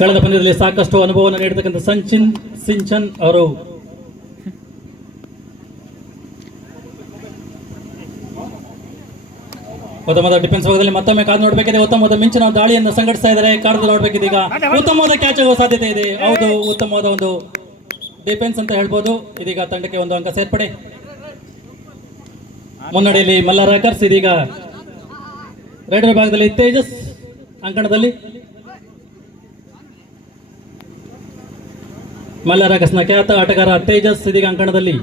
ಕಳೆದ ಪಂದ್ಯದಲ್ಲಿ ಸಾಕಷ್ಟು ಅನುಭವವನ್ನು ನೀಡತಕ್ಕಂಥ ಸಿಂಚನ್ ಅವರು ಉತ್ತಮವಾದ ಡಿಫೆನ್ಸ್ ಭಾಗದಲ್ಲಿ ಮತ್ತೊಮ್ಮೆ ಕಾದು ನೋಡಬೇಕಿದೆ. ಉತ್ತಮವಾದ ಮಿಂಚಿನ ದಾಳಿಯನ್ನು ಸಂಘಟಿಸ್ತಾ ಇದ್ದಾರೆ. ಕಾದು ನೋಡಬೇಕಿದೆ. ಈಗ ಉತ್ತಮವಾದ ಕ್ಯಾಚ್ ಆಗುವ ಸಾಧ್ಯತೆ ಇದೆ. ಹೌದು, ಉತ್ತಮವಾದ ಒಂದು ಡಿಫೆನ್ಸ್ ಅಂತ ಹೇಳ್ಬೋದು. ಇದೀಗ ತಂಡಕ್ಕೆ ಒಂದು ಅಂಕ ಸೇರ್ಪಡೆ. ಮುನ್ನಡೆಯಲ್ಲಿ ಮಲ್ಲರಾಕರ್ಸ್. ಇದೀಗ ರೈಟ್ ವಿಭಾಗದಲ್ಲಿ ತೇಜಸ್ ಅಂಕಣದಲ್ಲಿ. ಮಲ್ಲರಾಕರ್ಸ್ನ ಖ್ಯಾತ ಆಟಗಾರ ತೇಜಸ್ ಇದೀಗ ಅಂಕಣದಲ್ಲಿ.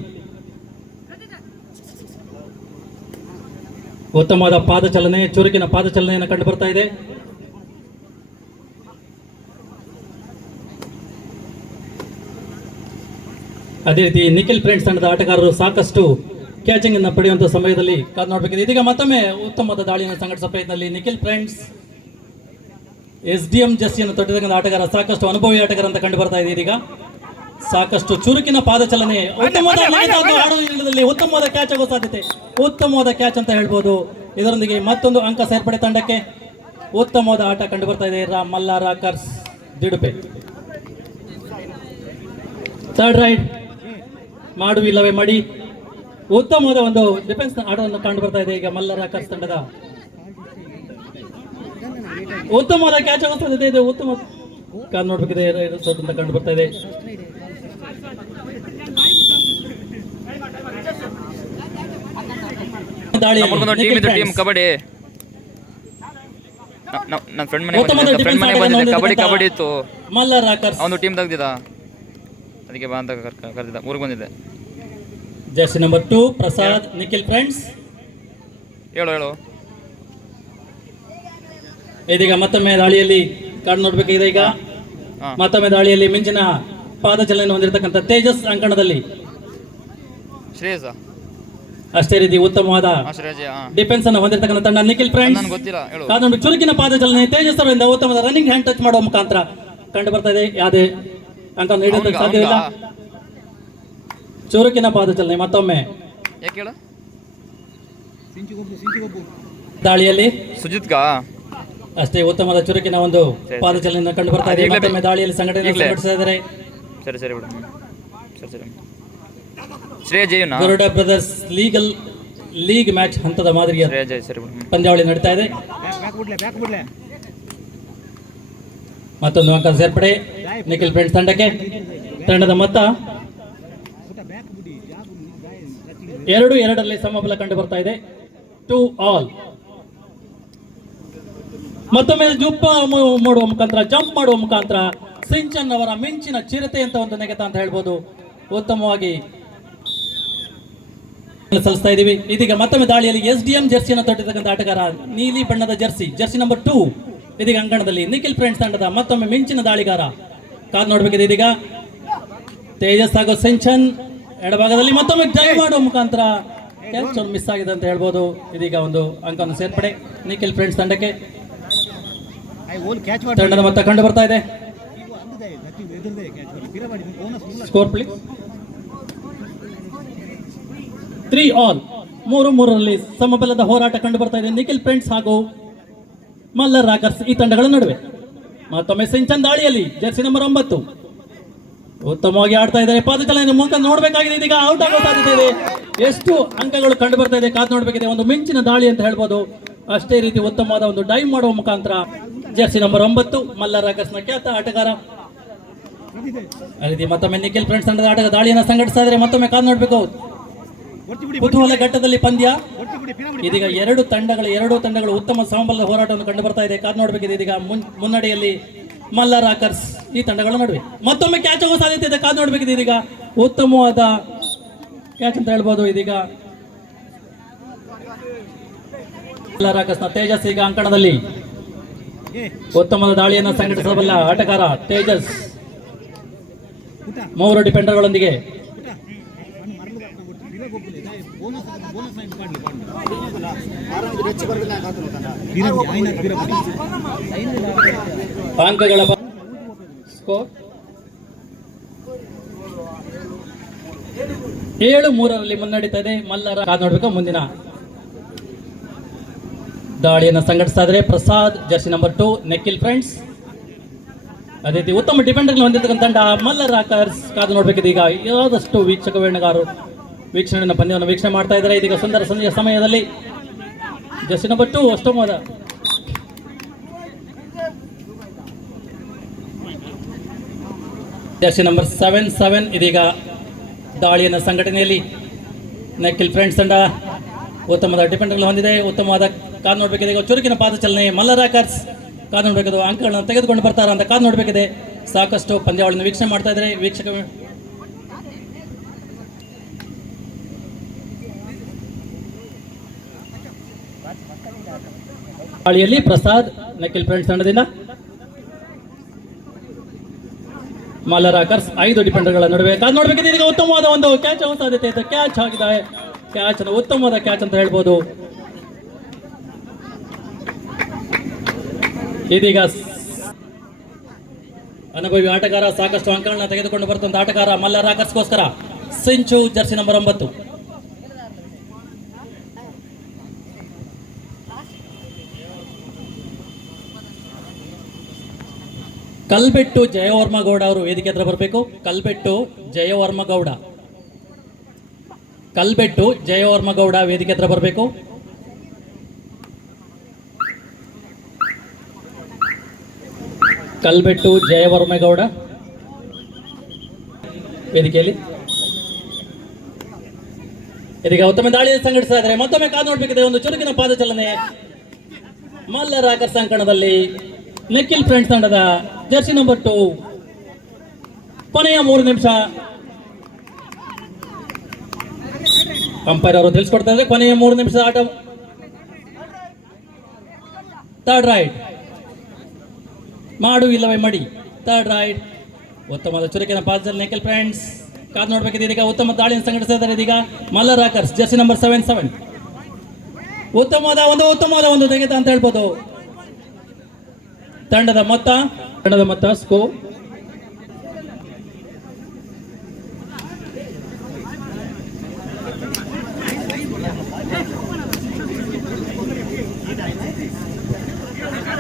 ಉತ್ತಮವಾದ ಪಾದಚಲನೆ, ಚುರುಕಿನ ಪಾದಚಲನೆಯನ್ನು ಕಂಡು ಬರ್ತಾ ಇದೆ. ಅದೇ ರೀತಿ ನಿಖಿಲ್ ಫ್ರೆಂಡ್ಸ್ ತಂಡದ ಆಟಗಾರರು ಸಾಕಷ್ಟು ಕ್ಯಾಚಿಂಗ್ ಅನ್ನು ಪಡೆಯುವಂತಹ ಸಮಯದಲ್ಲಿ ಕಾದು ನೋಡಬೇಕಿದೆ. ಇದೀಗ ಮತ್ತೊಮ್ಮೆ ಉತ್ತಮವಾದ ದಾಳಿಯನ್ನು ಸಂಘಟಿಸುವ ಪ್ರಯತ್ನದಲ್ಲಿ ನಿಖಿಲ್ ಫ್ರೆಂಡ್ಸ್ SDM ಜರ್ಸಿಯನ್ನು ತೊಟ್ಟಿರ್ತಕ್ಕಂಥ ಆಟಗಾರ, ಸಾಕಷ್ಟು ಅನುಭವಿ ಆಟಗಾರ ಅಂತ ಕಂಡು ಬರ್ತಾ ಇದೆ. ಇದೀಗ ಸಾಕಷ್ಟು ಚುರುಕಿನ ಪಾದಚಲನೆ, ಉತ್ತಮವಾದ ಆಡುವುದರಲ್ಲಿ ಉತ್ತಮವಾದ ಕ್ಯಾಚ್ ಆಗುವ ಸಾಧ್ಯತೆ, ಉತ್ತಮವಾದ ಕ್ಯಾಚ್ ಅಂತ ಹೇಳ್ಬೋದು. ಇದರೊಂದಿಗೆ ಮತ್ತೊಂದು ಅಂಕ ಸೇರ್ಪಡೆ ತಂಡಕ್ಕೆ. ಉತ್ತಮವಾದ ಆಟ ಕಂಡು ಬರ್ತಾ ಇದೆ. ಮಲ್ಲರಾಕರ್ಸ್ ದಿಡುಪೆ. ಥರ್ಡ್ ರೈಡ್ ಮಾಡು ಇಲ್ಲವೇ ಮಾಡಿ. ಉತ್ತಮವಾದ ಒಂದು ಡಿಫೆನ್ಸ್ ಆಟವನ್ನು ಕಂಡು ಬರ್ತಾ ಇದೆ. ಈಗ ಮಲ್ಲರಾಕರ್ಸ್ ತಂಡದ ಉತ್ತಮವಾದ ಕ್ಯಾಚ್ ಆಗುವ ಸಾಧ್ಯತೆ ಇದೆ. ಉತ್ತಮ ಕಾದು ನೋಡ್ಬೇಕಿದೆ ಅಂತ ಕಂಡು ಬರ್ತಾ ಇದೆ. ಕಬಡ್ಡಿ ನನ್ನ ಫ್ರೆಂಡ್ ಮನೆ ಬಂದಿದೆ. ಕಬಡ್ಡಿ ಇತ್ತು. ಮಲ್ಲರಾಕರ್ಸ್ ಅವನು ಟೀಮ್ ತೆಗ್ದಿದ್ದ, ಅದಕ್ಕೆ ಬಾ ಅಂತ ಕರೆದಿದ್ದ. ಊರಿಗೆ ಬಂದಿದ್ದೆ. Jersey number 2 Prasad Nikhil friends. ಹೇಳು. ಇದೀಗ ಮತ್ತೊಮ್ಮೆ ದಾಳಿಯಲ್ಲಿ ಕಾಡು ನೋಡ್ಬೇಕಿದೆ. ಈಗ ಮತ್ತೊಮ್ಮೆ ದಾಳಿಯಲ್ಲಿ ಮಿಂಚಿನ ಪಾದಚಲನೆ ಹೊಂದಿರತಕ್ಕಂಥ ತೇಜಸ್ ಅಂಕಣದಲ್ಲಿ. ಶ್ರೇಯಸ್ ಅಷ್ಟೇ ರೀತಿ ಉತ್ತಮವಾದ ಡಿಫೆನ್ಸ್ ಅನ್ನು ಹೊಂದಿರತಕ್ಕಂಥ ತಂಡ ನಿಖಿಲ್ ಫ್ರೆಂಡ್ಸ್. ಕಾದೊಂದು ಚುರುಕಿನ ಪಾದಚಲನೆ ತೇಜಸ್ ಅವರಿಂದ ಉತ್ತಮವಾದ ರನ್ನಿಂಗ್ ಹ್ಯಾಂಡ್ ಟಚ್ ಮಾಡುವ ಮುಖಾಂತರ ಕಂಡು ಬರ್ತಾ ಇದೆ. ಯಾವುದೇ ಅಂಕ ನೀಡುವುದಕ್ಕೆ ಸಾಧ್ಯವಿಲ್ಲ. ಚುರುಕಿನ ಪಾದಚಲನೆ ಮತ್ತೊಮ್ಮೆ ದಾಳಿಯಲ್ಲಿ ಸುಜಿತ್ ಅಷ್ಟೇ ಉತ್ತಮವಾದ ಚುರುಕಿನ ಒಂದು ಪಾದಚಲನೆ ಕಂಡು ಬರ್ತಾ ಇದೆ. ಮತ್ತೊಮ್ಮೆ ದಾಳಿಯಲ್ಲಿ ಸಂಘಟಿಸ್ತಾ ಇದ್ದಾರೆ. ಗರುಡ ಬ್ರದರ್ಸ್ ಲೀಗ್ ಮ್ಯಾಚ್ ಹಂತದ ಮಾದರಿಯ ಪಂದ್ಯಾವಳಿ ನಡೀತಾ ಇದೆ. ಮತ್ತೊಂದು ಅಂಕ ಸೇರ್ಪಡೆ ನಿಖಿಲ್ ಫ್ರೆಂಡ್ಸ್ ತಂಡಕ್ಕೆ. ತಂಡದ ಮೊತ್ತ 2-2 ಸಮಬಲ ಕಂಡು ಬರ್ತಾ ಇದೆ. 2-all. ಮತ್ತೊಮ್ಮೆ ಜಂಪ್ ಮಾಡುವ ಮುಖಾಂತರ ಸಿಂಚನ್ ಅವರ ಮಿಂಚಿನ ಚಿರತೆ ಅಂತ ಒಂದು ನೆಗೆತ ಅಂತ ಹೇಳ್ಬೋದು. ಉತ್ತಮವಾಗಿ ಸಲ್ಲಿಸ್ತಾ ಇದೀವಿ. ಇದೀಗ ಮತ್ತೊಮ್ಮೆ ದಾಳಿಯಲ್ಲಿ SDM ಜರ್ಸಿಯನ್ನು ತೊಟ್ಟಿರ್ತಕ್ಕಂಥ ಆಟಗಾರ ನೀಲಿ ಬಣ್ಣದ ಜರ್ಸಿ ನಂಬರ್ 2 ಇದೀಗ ಅಂಕಣದಲ್ಲಿ. ನಿಖಿಲ್ ಫ್ರೆಂಡ್ಸ್ ತಂಡದ ಮತ್ತೊಮ್ಮೆ ಮಿಂಚಿನ ದಾಳಿಗಾರ. ಕಾದು ನೋಡ್ಬೇಕಿದೆ. ಇದೀಗ ತೇಜಸ್ ಹಾಗೂ ಸಿಂಚನ್ ಎಡಭಾಗದಲ್ಲಿ ಮತ್ತೊಮ್ಮೆ ಡ್ರೈವ್ ಮಾಡುವ ಮುಖಾಂತರ ಕ್ಯಾಚ್ ಮಿಸ್ ಆಗಿದೆ ಅಂತ ಹೇಳ್ಬೋದು. ಇದೀಗ ಒಂದು ಅಂಕವನ್ನು ಸೇರ್ಪಡೆ ನಿಖಿಲ್ ಫ್ರೆಂಡ್ಸ್ ತಂಡಕ್ಕೆ. ತಂಡದ ಮೊತ್ತ ಕಂಡು ಬರ್ತಾ ಇದೆ. Score please. 3-all. 3-3ರಲ್ಲಿ ಸಮಬಲದ ಹೋರಾಟ ಕಂಡು ಬರ್ತಾ ಇದೆ ನಿಖಿಲ್ ಫ್ರೆಂಡ್ಸ್ ಹಾಗೂ ಮಲ್ಲರಾಕರ್ಸ್ ಈ ತಂಡಗಳ ನಡುವೆ. ಮತ್ತೊಮ್ಮೆ ಸಿಂಚನ್ ದಾಳಿಯಲ್ಲಿ ಜರ್ಸಿ ನಂಬರ್ 9 ಉತ್ತಮವಾಗಿ ಆಡ್ತಾ ಇದ್ದಾರೆ. ಪಾದಚಲನೆ ಮೂಲಕ ನೋಡಬೇಕಾಗಿದೆ. ಇದೀಗ ಔಟ್ ಆಗೋ ಸಾಧ್ಯತೆ ಇದೆ. ಎಷ್ಟು ಅಂಕಗಳು ಕಂಡು ಬರ್ತಾ ಇದೆ ಕಾದು ನೋಡಬೇಕಿದೆ. ಒಂದು ಮಿಂಚಿನ ದಾಳಿ ಅಂತ ಹೇಳ್ಬೋದು. ಅಷ್ಟೇ ರೀತಿ ಉತ್ತಮವಾದ ಒಂದು ಡೈವ್ ಮಾಡುವ ಮುಖಾಂತರ ಜರ್ಸಿ ನಂಬರ್ 9 ಮಲ್ಲರಾಕರ್ಸ್ನ ಖ್ಯಾತ ಆಟಗಾರ. ಅದೇ ರೀತಿ ಮತ್ತೊಮ್ಮೆ ನಿಖಿಲ್ ಫ್ರೆಂಡ್ಸ್ ತಂಡದ ಆಟಗಾರ ದಾಳಿಯನ್ನು ಸಂಘಟಿಸ್ತಾ ಇದ್ದಾರೆ. ಮತ್ತೊಮ್ಮೆ ಕಾದು ನೋಡ್ಬೇಕು. ಕುತೂಹಲ ಘಟ್ಟದಲ್ಲಿ ಪಂದ್ಯ. ಇದೀಗ ಎರಡು ತಂಡಗಳು ಉತ್ತಮ ಸಮಬಲದ ಹೋರಾಟವನ್ನು ಕಂಡು ಬರ್ತಾ ಇದೆ. ಕಾದು ನೋಡಬೇಕಿದೆ. ಇದೀಗ ಮುನ್ನಡೆಯಲ್ಲಿ ಮಲ್ಲರಾಕರ್ಸ್ ಈ ತಂಡಗಳ ನಡುವೆ. ಮತ್ತೊಮ್ಮೆ ಕ್ಯಾಚ್ ಆಗುವ ಸಾಧ್ಯತೆ ಇದೆ. ಕಾದು ನೋಡಬೇಕಿದೆ. ಇದೀಗ ಉತ್ತಮವಾದ ಕ್ಯಾಚ್ ಅಂತ ಹೇಳ್ಬೋದು. ಇದೀಗ ಮಲ್ಲರಾಕರ್ಸ್ನ ತೇಜಸ್ ಈಗ ಅಂಕಣದಲ್ಲಿ. ಉತ್ತಮವಾದ ದಾಳಿಯನ್ನು ಸಂಘಟಿಸಬಲ್ಲ ಆಟಗಾರ ತೇಜಸ್. 3 ಡಿಫೆಂಡರ್ಗಳೊಂದಿಗೆ ಅಂಕಗಳ ಸ್ಕೋರ್ 7-3ರಲ್ಲಿ ಮುನ್ನಡೀತಾ ಇದೆ. ಮಲ್ಲರ ಕಾದು ನೋಡ್ಬೇಕು. ಮುಂದಿನ ದಾಳಿಯನ್ನು ಸಂಘಟಿಸ್ತಾ ಇದ್ದಾರೆ Prasad Jersey number 2 Nikhil friends. ಅದೇ ರೀತಿ ಉತ್ತಮ ಡಿಫೆಂಡರ್ ಹೊಂದಿರ್ತಕ್ಕಂಥ ತಂಡ ಮಲ್ಲ ರಾಕರ್ಸ್ ಕಾದು ನೋಡ್ಬೇಕಿದೆ. ಈಗ ಯಾವ್ದಷ್ಟು ವೀಕ್ಷಕ ವೇಣಗಾರರು ವೀಕ್ಷಣೆಯ ಪಂದ್ಯವನ್ನು ವೀಕ್ಷಣೆ ಮಾಡ್ತಾ ಇದ್ದಾರೆ. ಇದೀಗ ಸುಂದರ ಸಂಜೆಯ ಸಮಯದಲ್ಲಿ ಜರ್ಸಿ ನಂಬರ್ 2 ಅಷ್ಟಮೋದ ಜರ್ಸಿ ನಂಬರ್ 7 ಇದೀಗ ದಾಳಿಯನ್ನು ಸಂಘಟನೆಯಲ್ಲಿ ನಕಿಲ್ ಫ್ರೆಂಡ್ಸ್ ತಂಡ ಉತ್ತಮವಾದ ಡಿಫೆಂಡರ್ ಹೊಂದಿದೆ. ಉತ್ತಮವಾದ ಕಾದು ನೋಡ್ಬೇಕಿದೆ. ಈಗ ಚುರುಕಿನ ಪಾದ ಚಲನೆ ಮಲ್ಲ ರಾಕರ್ಸ್ ಕಾದು ನೋಡ್ಬೇಕಿದೆ. ಅಂಕಗಳನ್ನು ತೆಗೆದುಕೊಂಡು ಬರ್ತಾರ ಅಂತ ಕಾದು ನೋಡ್ಬೇಕಿದೆ. ಸಾಕಷ್ಟು ಪಂದ್ಯಾವಳಿಯನ್ನು ವೀಕ್ಷಣೆ ಮಾಡ್ತಾ ಇದ್ದಾರೆ ವೀಕ್ಷಕ. ದಾಳಿಯಲ್ಲಿ ಪ್ರಸಾದ್ ನಕಿಲ್ ಫ್ರೆಂಡ್ಸ್ ತಂಡದಿಂದ ಮಲ್ಲ ರಾಕರ್ಸ್ 5 ಡಿಫೆಂಡರ್ಗಳ ನಡುವೆ ಕಾದು ನೋಡ್ಬೇಕಿದೆ. ಈಗ ಉತ್ತಮವಾದ ಒಂದು ಕ್ಯಾಚ್ ಆಗುವ ಸಾಧ್ಯತೆ ಇದೆ. ಕ್ಯಾಚ್ ಆಗಿದೆ. ಕ್ಯಾಚ್ ಅನ್ನು ಉತ್ತಮವಾದ ಕ್ಯಾಚ್ ಅಂತ ಹೇಳ್ಬೋದು. ಇದೀಗ ಅನುಭವಿ ಆಟಗಾರ ಸಾಕಷ್ಟು ಅಂಕಗಳನ್ನ ತೆಗೆದುಕೊಂಡು ಬರುತ್ತಂತ ಆಟಗಾರ ಮಲ್ಲ ರಾಕರ್ಸ್ಗೋಸ್ಕರ ಸಿಂಚು ಜರ್ಸಿ ನಂಬರ್ 9. ಕಲ್ಬೆಟ್ಟು ಜಯವರ್ಮ ಗೌಡ ಅವರು ವೇದಿಕೆ ಹತ್ರ ಬರಬೇಕು. ಕಲ್ಬೆಟ್ಟು ಜಯವರ್ಮ ಗೌಡ ವೇದಿಕೆ ಹತ್ರ ಬರಬೇಕು. ಕಲ್ಬೆಟ್ಟು ಜಯವರ್ಮೇಗೌಡ ವೇದಿಕೆಯಲ್ಲಿ ಇದೀಗ ಉತ್ತಮ ದಾಳಿಯನ್ನು ಸಂಘಟಿಸ್ತಾ ಇದ್ದಾರೆ. ಮತ್ತೊಮ್ಮೆ ಕಾದು ನೋಡ್ಬೇಕಿದೆ. ಒಂದು ಚುರುಕಿನ ಪಾದ ಚಲನೆ ಮಲ್ಲ ರಾಕರ್ಸ್ ಅಂಕಣದಲ್ಲಿ ನಕಿಲ್ ಫ್ರೆಂಡ್ಸ್ ತಂಡದ ಜರ್ಸಿ ನಂಬರ್ 2. ಕೊನೆಯ 3 ನಿಮಿಷ ಅಂಪೈರ್ ಅವರು ತಿಳಿಸ್ಕೊಡ್ತಾ ಇದ್ದಾರೆ. ಕೊನೆಯ 3 ನಿಮಿಷದ ಆಟ. ಥರ್ಡ್ ರೈಡ್ ಮಾಡು ಇಲ್ಲವೇ ಮಡಿ. ಥರ್ಡ್ ರೈಡ್ ಉತ್ತಮವಾದ ಚುರುಕಿನ ಪಾದದಲ್ಲಿ ನಕಿಲ್ ಫ್ರೆಂಡ್ಸ್ ಕಾದು ನೋಡ್ಬೇಕಿದೆ. ಇದೀಗ ಉತ್ತಮ ದಾಳಿಯನ್ನು ಸಂಘಟಿಸ್ತಾ ಇದ್ದಾರೆ. ಇದೀಗ ಮಲ್ಲ ರಾಕರ್ಸ್ ಜರ್ಸಿ ನಂಬರ್ 7 ಉತ್ತಮವಾದ ಒಂದು ತೆಗೆತ ಅಂತ ಹೇಳ್ಬೋದು. ತಂಡದ ಮೊತ್ತ score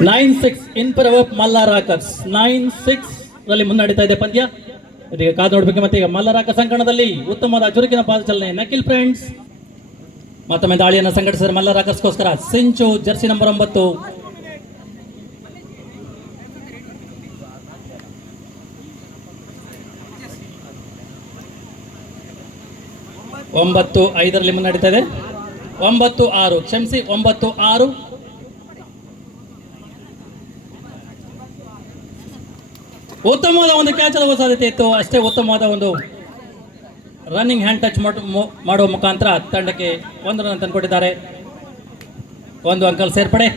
9-6 in favour of Malla rockers. 9-6 ರಲ್ಲಿ ಮುನ್ನಡೀತಾ ಇದೆ ಪಂದ್ಯ. ಇದೀಗ ಕಾದು ನೋಡ್ಬೇಕು. ಮತ್ತೆ ಈಗ ಮಲ್ಲ ರಾಕರ್ಸ್ ಅಂಕಣದಲ್ಲಿ ಉತ್ತಮವಾದ ಚುರುಕಿನ ಪಾದ ಚಲನೆ ನಕಿಲ್ ಫ್ರೆಂಡ್ಸ್ ಮತ್ತೊಮ್ಮೆ ದಾಳಿಯನ್ನು ಸಂಘಟಿಸಿದರೆ ಮಲ್ಲ ರಾಕರ್ಸ್ಗೋಸ್ಕರ ಸಿಂಚು ಜರ್ಸಿ ನಂಬರ್ 9. 9-5 ಮುನ್ನಡೀತಾ ಇದೆ. 9-6 ಕ್ಷಮಿಸಿ 9-6. ಉತ್ತಮವಾದ ಒಂದು ಕ್ಯಾಚ್ ಆಗುವ ಸಾಧ್ಯತೆ ಇತ್ತು. ಅಷ್ಟೇ ಉತ್ತಮವಾದ ಒಂದು ರನ್ನಿಂಗ್ ಹ್ಯಾಂಡ್ ಟಚ್ ಮಾಡುವ ಮುಖಾಂತರ ತಂಡಕ್ಕೆ 1 ರನ್ ತಂದುಕೊಟ್ಟಿದ್ದಾರೆ. 1 ಅಂಕಲ್ ಸೇರ್ಪಡೆ.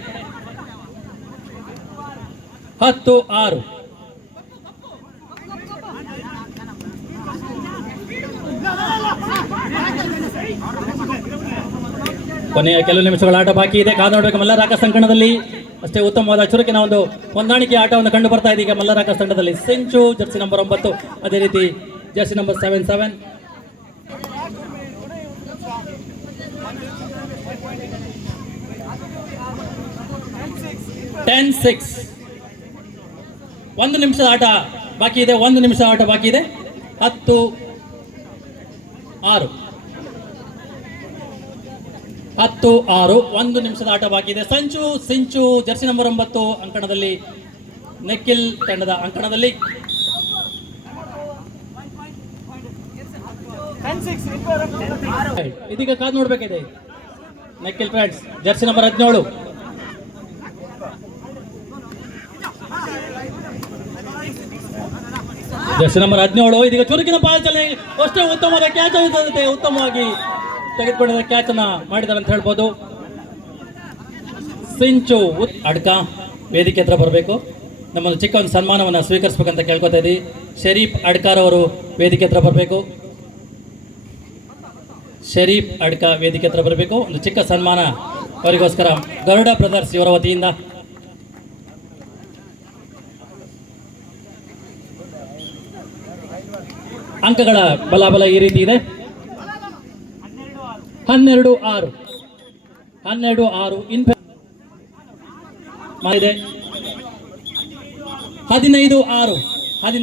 10-6. ಕೊನೆಯ ಕೆಲವು ನಿಮಿಷಗಳ ಆಟ ಬಾಕಿ ಇದೆ. ಕಾದು ನೋಡಬೇಕು ಮಲ್ಲ ರಾಕರ್ಸ್ ಅಂಕಣದಲ್ಲಿ. ಅಷ್ಟೇ ಉತ್ತಮವಾದ ಚುರುಕಿನ ಒಂದು ಹೊಂದಾಣಿಕೆ ಆಟವನ್ನು ಕಂಡು ಬರ್ತಾ ಇದೆ ಈಗ ಮಲ್ಲ ರಾಕರ್ಸ್ ತಂಡದಲ್ಲಿ. ಸಿಂಚು ಜರ್ಸಿ ನಂಬರ್ 9, ಅದೇ ರೀತಿ ಜರ್ಸಿ ನಂಬರ್ 7. 10-6. 1 ನಿಮಿಷದ ಆಟ ಬಾಕಿ ಇದೆ. 1 ನಿಮಿಷ ಆಟ ಬಾಕಿ ಇದೆ. 10-6. 1 ನಿಮಿಷದ ಆಟ ಬಾಕಿ ಇದೆ. ಸಿಂಚು ಜರ್ಸಿ ನಂಬರ್ 9 ಅಂಕಣದಲ್ಲಿ, ನಕಿಲ್ ತಂಡದ ಅಂಕಣದಲ್ಲಿ. ಇದೀಗ ಕಾದು ನೋಡ್ಬೇಕಿದೆ ನಕಿಲ್ friends jersey number 17. Jersey number 17 ಇದೀಗ ಚುರುಕಿನ ಪಾದಚಲನೆ. ಅಷ್ಟೇ ಉತ್ತಮವಾದ ಕ್ಯಾಚ್ ಆಗುತ್ತದೆ. ಉತ್ತಮವಾಗಿ ತೆಗೆದುಕೊಂಡಿದ್ದ ಕ್ಯಾಚ್ ಅನ್ನ ಮಾಡಿದ್ದಾರೆ ಅಂತ ಹೇಳ್ಬೋದು. ಸಿಂಚು ಅಡ್ಕ ವೇದಿಕೆ ಹತ್ರ ಬರಬೇಕು. ನಮ್ಮೊಂದು ಚಿಕ್ಕ ಒಂದು ಸನ್ಮಾನವನ್ನು ಸ್ವೀಕರಿಸಬೇಕಂತ ಕೇಳ್ಕೊತಾ ಇದ್ದೀವಿ. ಶರೀಫ್ ಅಡ್ಕಾರ್ ಅವರು ವೇದಿಕೆ ಹತ್ರ ಬರಬೇಕು. ಶರೀಫ್ ಅಡ್ಕ ವೇದಿಕೆ ಹತ್ರ ಬರಬೇಕು. ಒಂದು ಚಿಕ್ಕ ಸನ್ಮಾನ ಅವರಿಗೋಸ್ಕರ ಗರುಡ ಬ್ರದರ್ಸ್ ಇವರ ವತಿಯಿಂದ. ಅಂಕಗಳ ಬಲಾಬಲ ಈ ರೀತಿ ಇದೆ. 12-6 ಇದೆ. 15-6 15